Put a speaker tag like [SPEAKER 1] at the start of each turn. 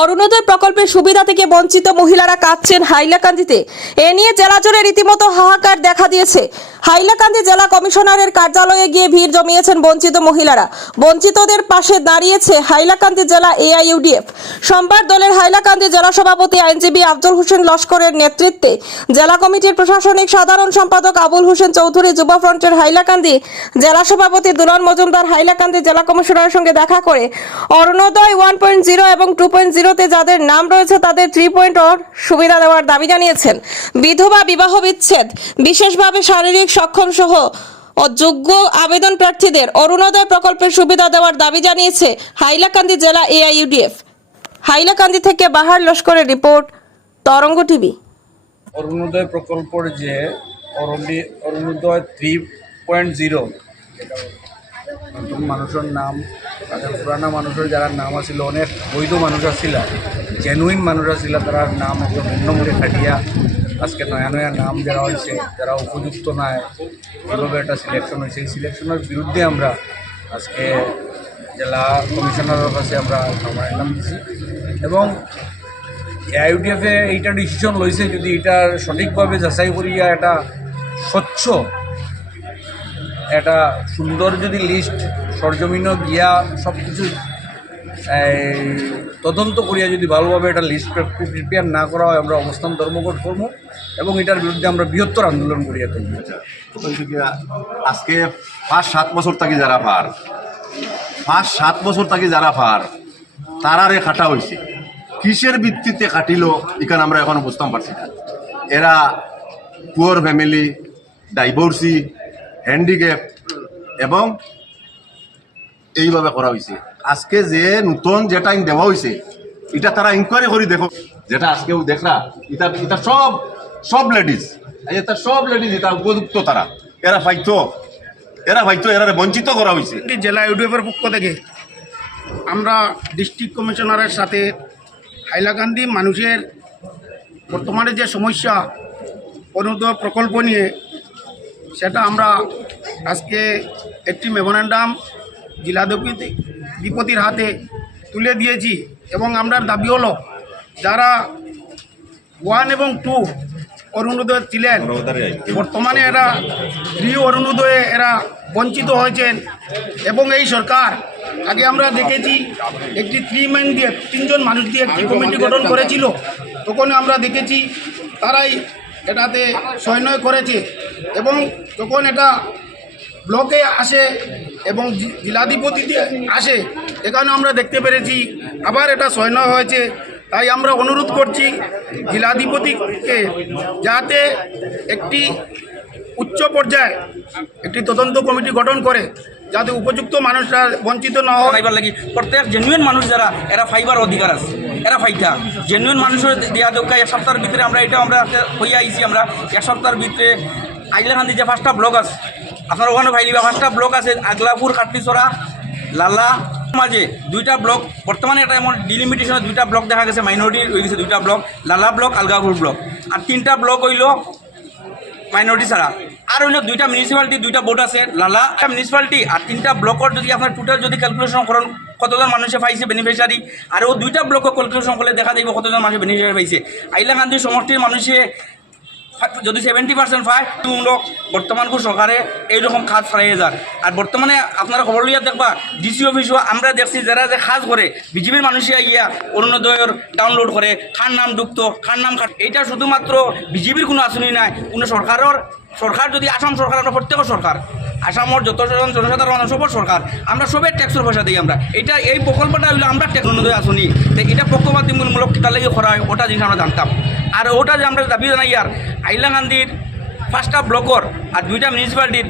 [SPEAKER 1] অরুণোদয় প্রকল্পের সুবিধা থেকে বঞ্চিত মহিলারা কাঁদছেন হাইলাকান্দিতে। এ নিয়ে জেলা জুড়ে রীতিমতো হাহাকার দেখা দিয়েছে। হাইলাকান্দি জেলা কমিশনারের কার্যালয়ে গিয়ে ভিড় জমিয়েছেন বঞ্চিত মহিলারা। বঞ্চিতদের পাশে দাঁড়িয়েছে হাইলাকান্দি জেলা এআইইউডিএফ। সোমবার দলের হাইলাকান্দি জেলা সভাপতি আইনজীবী আব্দুল হোসেন লস্করের নেতৃত্বে জেলা কমিটির প্রশাসনিক সাধারণ সম্পাদক আবুল হোসেন চৌধুরী যুব ফ্রন্টের হাইলাকান্দি জেলা সভাপতি দুলন মজুমদার হাইলাকান্দি জেলা কমিশনারের সঙ্গে দেখা করে অরুণোদয় ওয়ান পয়েন্ট জিরো এবং টু পয়েন্ট জিরোতে যাদের নাম রয়েছে তাদের থ্রি পয়েন্ট ওর সুবিধা দেওয়ার দাবি জানিয়েছেন। বিধবা বিবাহ বিচ্ছেদ, বিশেষভাবে শারীরিক সক্ষম সহ ও যোগ্য আবেদন প্রার্থীদের অরুণোদয় প্রকল্পের সুবিধা দেওয়ার দাবি জানিয়েছে হাইলাকান্দি জেলা এআইইউডিএফ। হাইলাকান্দি থেকে বাহার লস্করের রিপোর্ট, তরঙ্গ টিভি।
[SPEAKER 2] অরুণোদয় প্রকল্পের যে অরুণোদয় থ্রি পয়েন্ট জিরো নতুন মানুষের নাম তাদের পুরানা মানুষের যারা নাম আছিল অনেক বৈধ মানুষ আছিল জেনুইন মানুষ আছিল তারা নাম একদম অন্যমূলে খাটিয়া আজকে নয়া নয়া নাম যারা হয়েছে, যারা উপযুক্ত নয় এইভাবে একটা সিলেকশন হয়েছে। এই সিলেকশনের বিরুদ্ধে আমরা আজকে জেলা কমিশনারের কাছে আমরা মেমোরেন্ডাম দিছি এবং এআইউডিএফে এইটা ডিসিশন লইছে, যদি এটা সঠিকভাবে যাচাই করিয়া এটা স্বচ্ছ একটা সুন্দর যদি লিস্ট সরজমিনও গিয়া সব কিছু তদন্ত করিয়া যদি ভালোভাবে একটা লিস্ট প্রিপেয়ার না করা হয়, আমরা অবস্থান ধর্মঘট করব এবং এটার বিরুদ্ধে আমরা বৃহত্তর আন্দোলন করিয়া তুলব।
[SPEAKER 3] আজকে পাঁচ সাত বছর থাকি যারা পার, পাঁচ সাত বছর থাকি যারা পার, তারারে কাটা হয়েছে কিসের ভিত্তিতে কাটিল, এখানে আমরা এখন বুঝতাম পারছি না। এরা পুয়ার ফ্যামিলি ডাইভোর্সি হ্যান্ডিক্যাপ এবং এইভাবে করা হয়েছে আজকে যে নতুন যেটা দেওয়া হয়েছে এটা তারা ইনকোয়ারি করে দেখো। যেটা আজকেও দেখলা, এটা এটা সব সব লেডিস এটা সব লেডিস এটা উপযুক্ত তারা। এরা পাইতো এরা পাইতো এরা বঞ্চিত করা হয়েছে
[SPEAKER 4] জেলা ইউডিএফের পক্ষ থেকে আমরা ডিস্ট্রিক্ট কমিশনারের সাথে হাইলাকান্দি মানুষের বর্তমানে যে সমস্যা অরুণোদয় প্রকল্প নিয়ে, সেটা আমরা আজকে একটি মেমোরেন্ডাম জেলাধিপতি বিপতির হাতে তুলে দিয়েছি এবং আমরা দাবি হলো যারা ওয়ান এবং টু অরুণোদয় ছিলেন, বর্তমানে এরা থ্রি অরুণোদয়ে এরা বঞ্চিত হয়েছেন এবং এই সরকার, আগে আমরা দেখেছি একটি থ্রি ম্যান দিয়ে, তিনজন মানুষ দিয়ে একটি কমিটি গঠন করেছিল তখন আমরা দেখেছি তারাই এটাতে সৈন্য করেছে এবং যখন এটা ব্লকে আসে এবং জেলাধিপতিতে আসে, এখানে আমরা দেখতে পেরেছি, আবার এটা সৈন্য হয়েছে। তাই আমরা অনুরোধ করছি জেলাধিপতিকে যাতে একটি উচ্চ পর্যায়ে একটি তদন্ত কমিটি গঠন করে, যাতে উপযুক্ত মানুষরা বঞ্চিত না হয়।
[SPEAKER 5] ফাইবার লাগি। প্রত্যেক জেনুইন মানুষ যারা, এরা ফাইবার অধিকার আছে, এরা ফাইটা জেনুইন মানুষের দেওয়া দরকার এক সপ্তাহের ভিতরে আমরা এটা আমরা হইয়া আইছি আমরা। এক সপ্তাহের ভিতরে আইলাকান্দি যে পাঁচটা ব্লক আছে আপনার ওখানে ভাইলিবা পাঁচটা ব্লক আছে, আগলাপুর, কাটলিছড়া, লালা, মাঝে দুইটা ব্লক বর্তমানে এটা এমন ডিলিমিটেশনে দুইটা ব্লক দেখা গেছে মাইনরিটি হয়ে গেছে দুইটা ব্লক লালা ব্লক আলগাপুর ব্লক আর তিনটা ব্লক হইল মাইনরিটি ছাড়া। আর হইল দুইটা মিউনিসিপ্যালিটি দুইটা বোর্ড আছে, লালা, একটা মিউনিসিপ্যালিটি আর তিনটা ব্লকর যদি আপনার টোটাল যদি ক্যালকুলেশন করেন, কতজন মানুষে পাইছে বেনিফিশিয়ারি আর ও দুইটা ব্লক ক্যালকুলেশন করলে দেখা যাবে কতজন মানুষ বেনিফিশিয়ারি পাইছে। আইলাকান্দি সমষ্টির মানুষে যদি সেভেন্টি পার্সেন্ট পায় তুমূলক বর্তমান সরকারে এইরকম খাত ফেলাই যার আর বর্তমানে আপনারা খবর লইয়া দেখবা ডিসি অফিসও আমরা দেখছি, যারা যে খাস করে, বিজেপির মানুষে ইয়া অরুণোদয়ের ডাউনলোড করে খান নাম ঢুকতো খান নাম খাট, এইটা শুধুমাত্র বিজেপির কোনো আঁচনি নাই, কোনো সরকারের, সরকার যদি আসাম সরকার, আমরা প্রত্যেক সরকার, আসামর যতজন জনসাধারণ সবর সরকার, আমরা সবের ট্যাক্সের পয়সা দিই আমরা। এটা এই প্রকল্পটা হইল আমরা ট্যাক্স অরুণোদয় আসনি এটা পক্ষপাতিমূলক কিতার লাগে করা হয়, ওটা জিনিস আমরা জানতাম। আর ওটা যে আমরা দাবি জানাই আর আইলাকান্দির পাঁচটা ব্লকর আর দুইটা মিউনিসিপ্যালিটির